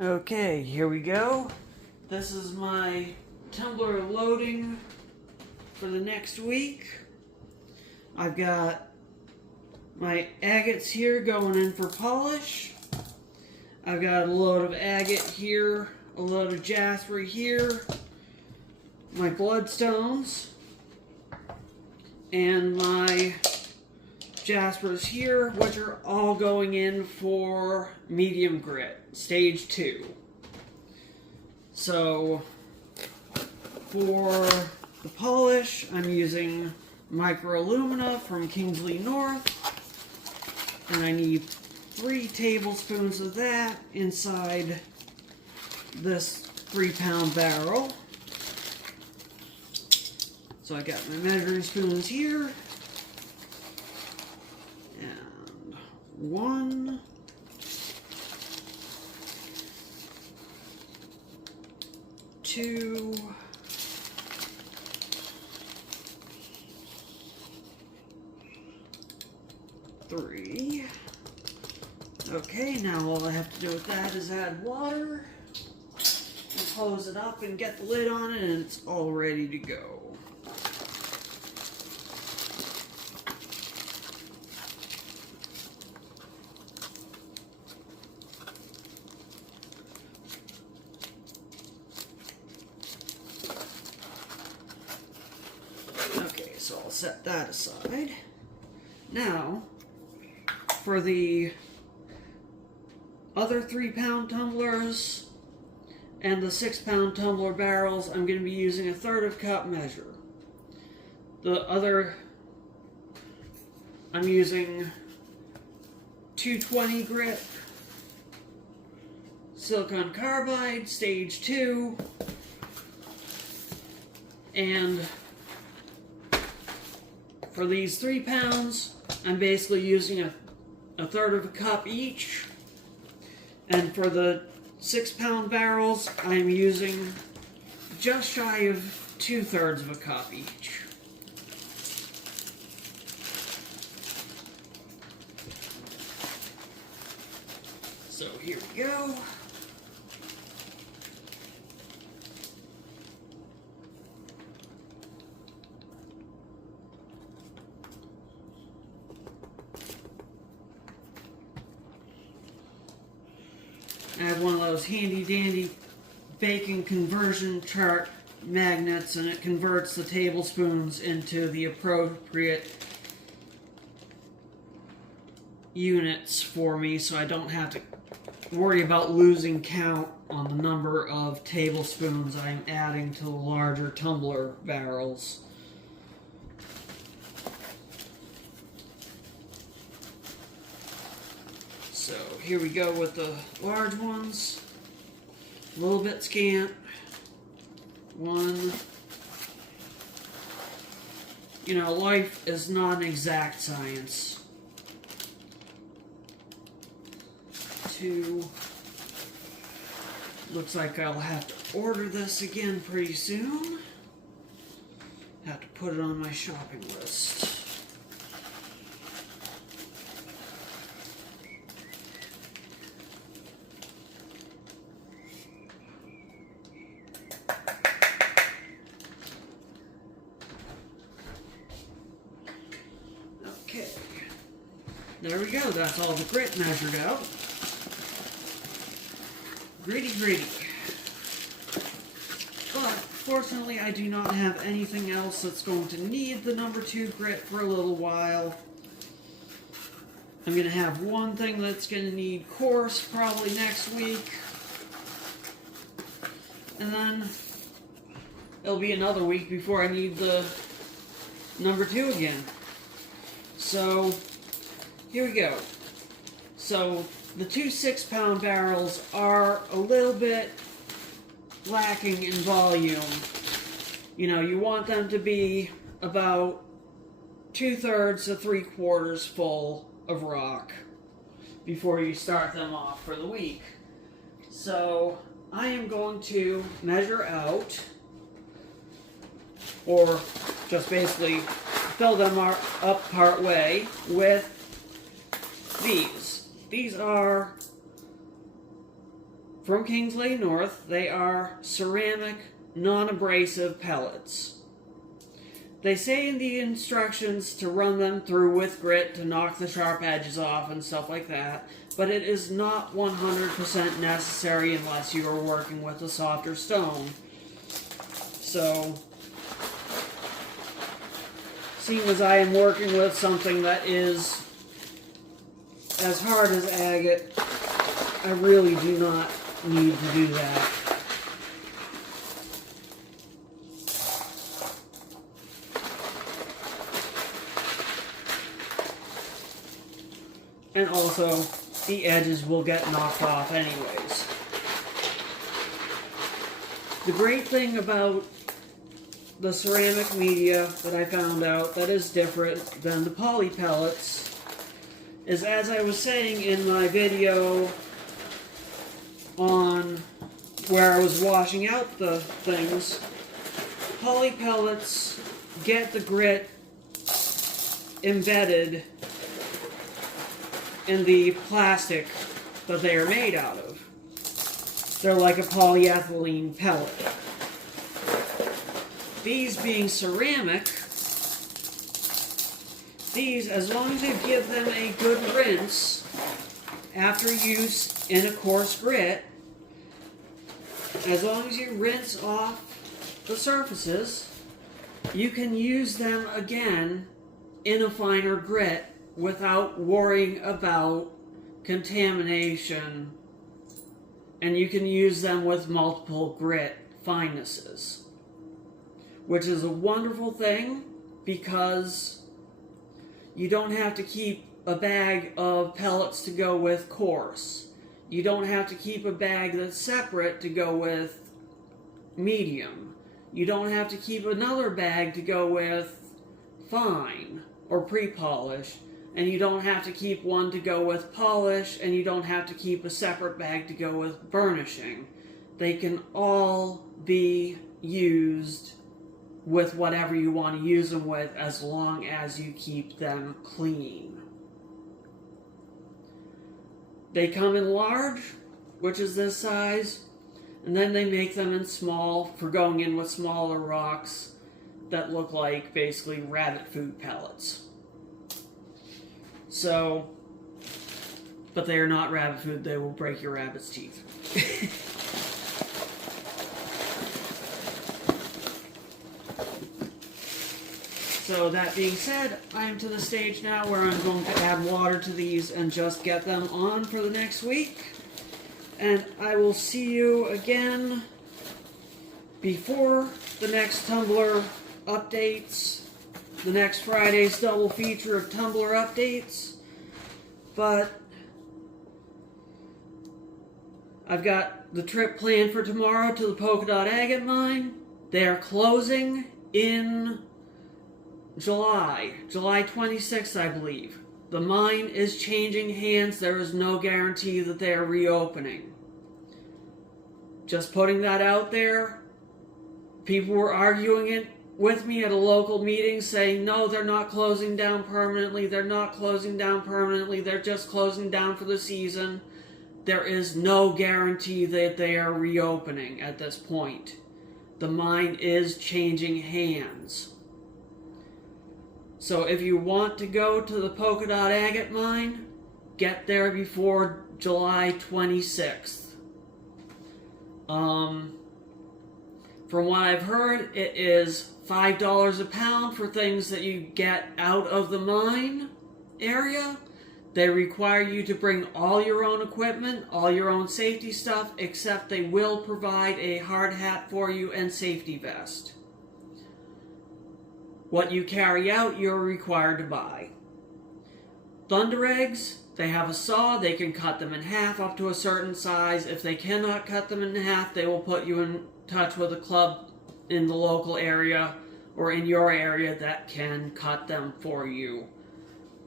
Okay, here we go. This is my tumbler loading for the next week. I've got my agates here going in for polish. I've got a load of agate here, a load of jasper here, my bloodstones, and my jaspers here, which are all going in for medium grit, stage 2. So for the polish, I'm using microalumina from Kingsley North, and I need 3 tablespoons of that inside this 3-pound barrel. So I got my measuring spoons here. And 1, 2, 3. Okay, now all I have to do with that is add water and close it up and get the lid on it, and it's all ready to go. Okay, so I'll set that aside. Now, for the other 3-pound tumblers and the 6-pound tumbler barrels, I'm going to be using a 1/3 cup measure. The other, I'm using 220 grit silicon carbide, stage 2, and for these 3 pounds, I'm basically using a 1/3 cup each. And for the 6-pound barrels, I'm using just shy of 2/3 cup each. So here we go. I have one of those handy dandy bacon conversion chart magnets, and it converts the tablespoons into the appropriate units for me, so I don't have to worry about losing count on the number of tablespoons I'm adding to the larger tumbler barrels. So here we go with the large ones. A little bit scant. 1. You know, life is not an exact science. 2. Looks like I'll have to order this again pretty soon. Have to put it on my shopping list. Okay, there we go, that's all the grit measured out. Gritty. But, fortunately, I do not have anything else that's going to need the number 2 grit for a little while. I'm going to have one thing that's going to need coarse probably next week. And then it'll be another week before I need the number 2 again. So, here we go. So, the 2 6-pound barrels are a little bit lacking in volume. You know, you want them to be about 2/3 to 3/4 full of rock before you start them off for the week. So, I am going to measure out, or just basically fill them up part way with these. These are from Kingsley North. They are ceramic, non-abrasive pellets. They say in the instructions to run them through with grit to knock the sharp edges off and stuff like that, but it is not 100% necessary unless you are working with a softer stone. So, seeing as I am working with something that is as hard as agate, I really do not need to do that. And also, the edges will get knocked off anyways. The great thing about the ceramic media that I found out that is different than the poly pellets is, as I was saying in my video on where I was washing out the things, poly pellets get the grit embedded in the plastic that they are made out of. They're like a polyethylene pellet. These being ceramic, these, as long as you give them a good rinse after use in a coarse grit, as long as you rinse off the surfaces, you can use them again in a finer grit without worrying about contamination, and you can use them with multiple grit finenesses, which is a wonderful thing because you don't have to keep a bag of pellets to go with coarse. You don't have to keep a bag that's separate to go with medium. You don't have to keep another bag to go with fine or pre-polish. And you don't have to keep one to go with polish, and you don't have to keep a separate bag to go with burnishing. They can all be used with whatever you want to use them with, as long as you keep them clean. They come in large, which is this size, and then they make them in small for going in with smaller rocks that look like basically rabbit food pellets. So, but they are not rabbit food, they will break your rabbit's teeth. So that being said, I am to the stage now where I'm going to add water to these and just get them on for the next week. And I will see you again before the next tumbler updates. The next Friday's double feature of tumbler updates. But I've got the trip planned for tomorrow to the Polka Dot Agate Mine. They are closing in July 26th, I believe. The mine is changing hands. There is no guarantee that they are reopening. Just putting that out there. People were arguing it with me at a local meeting saying, no, they're not closing down permanently, they're not closing down permanently, they're just closing down for the season. There is no guarantee that they are reopening at this point. The mine is changing hands. So if you want to go to the Polka Dot Agate Mine, get there before July 26th. From what I've heard, it is $5 a pound for things that you get out of the mine area. They require you to bring all your own equipment, all your own safety stuff, except they will provide a hard hat for you and safety vest. What you carry out, you're required to buy. Thunder eggs, they have a saw, they can cut them in half up to a certain size. If they cannot cut them in half, they will put you in touch with a club in the local area or in your area that can cut them for you.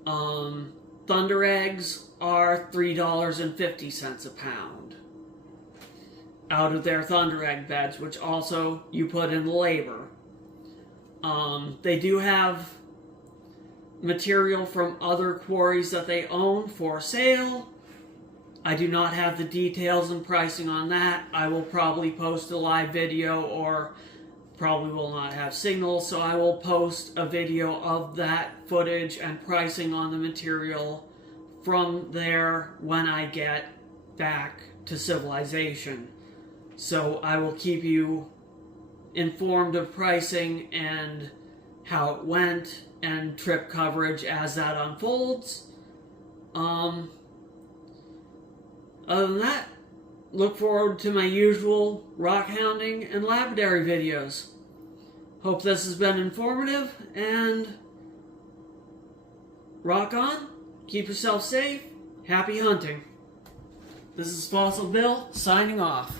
Thunder eggs are $3.50 a pound out of their thunder egg beds, which also you put in labor. They do have material from other quarries that they own for sale. I do not have the details and pricing on that. I will probably post a live video, or probably will not have signal, so I will post a video of that footage and pricing on the material from there when I get back to civilization. So I will keep you informed of pricing and how it went and trip coverage as that unfolds. Other than that, look forward to my usual rock hounding and lapidary videos. Hope this has been informative, and rock on, keep yourself safe, happy hunting. This is Fossil Bill, signing off.